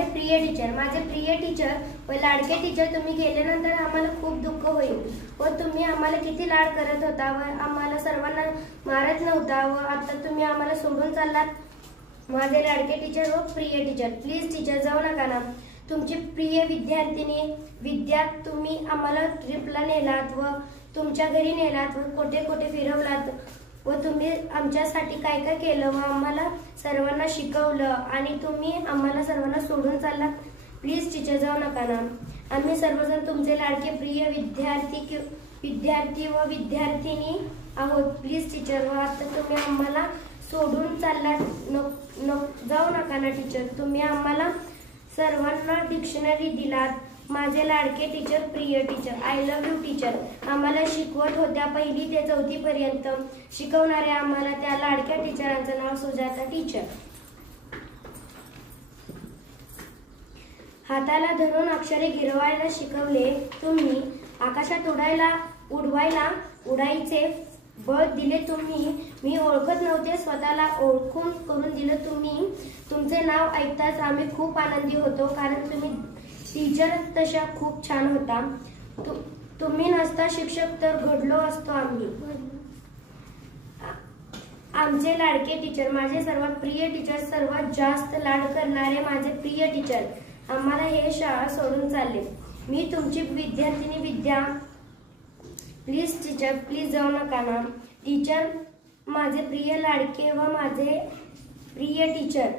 माझे प्रिय टीचर व लाडके टीचर, तुम्ही गेल्यानंतर आम्हाला खूप दुःख होईल व तुम्ही आम्हाला किती लाड करत होता व आम्हाला सर्वांना मारत नव्हता व आता तुम्ही आम्हाला सोडून चाललात. माझे लाडके टीचर व प्रिय टीचर, प्लीज टीचर जाऊ नका ना. तुमची प्रिय विद्यार्थिनी विद्या, तुम्ही आम्हाला ट्रिपला नेलात व तुमच्या घरी नेलात व कोठे कोठे फिरवलात व तुम्ही आमच्यासाठी काय काय केलं व आम्हाला सर्वांना शिकवलं आणि तुम्ही आम्हाला सर्वांना सोडून चाललात. प्लीज टीचर जाऊ नका ना. आम्ही सर्वजण तुमचे लाडके प्रिय विद्यार्थी व विद्यार्थिनी आहोत. प्लीज टीचर, व आता तुम्ही आम्हाला सोडून चाललात. जाऊ नका ना टीचर. तुम्ही आम्हाला सर्वांना डिक्शनरी दिलात. माझे लाडके टीचर, प्रिय teacher, I love you teacher. आम्हाला शिकवत होत्या 1ली ते 4थी पर्यंत शिकवणाऱ्या आम्हाला त्या लाडक्या टीचरांचं नाव सुजाता टीचर. हाताला धरून अक्षरे गिरवायला शिकवले तुम्ही. आकाशात उडायचे बळ दिले तुम्ही. मी ओळखत नव्हते स्वतःला ओळखून करून दिलं तुम्ही. तुमचे नाव ऐकताच आम्ही खूप आनंदी होतो, कारण तुम्ही टीचर तशा खूप छान होता. तुम्ही नसता शिक्षक तर घडलो असतो आम्ही. आमचे लाडके टीचर, माझे सर्वात प्रिय टीचर, सर्वात जास्त लाड करणारे माझे प्रिय टीचर, आम्हाला हे शाळा सोडून चालले. मी तुमची विद्यार्थिनी विद्या. प्लीज टीचर, प्लीज जाऊ नका ना. टीचर, माझे प्रिय लाडके व माझे प्रिय टीचर,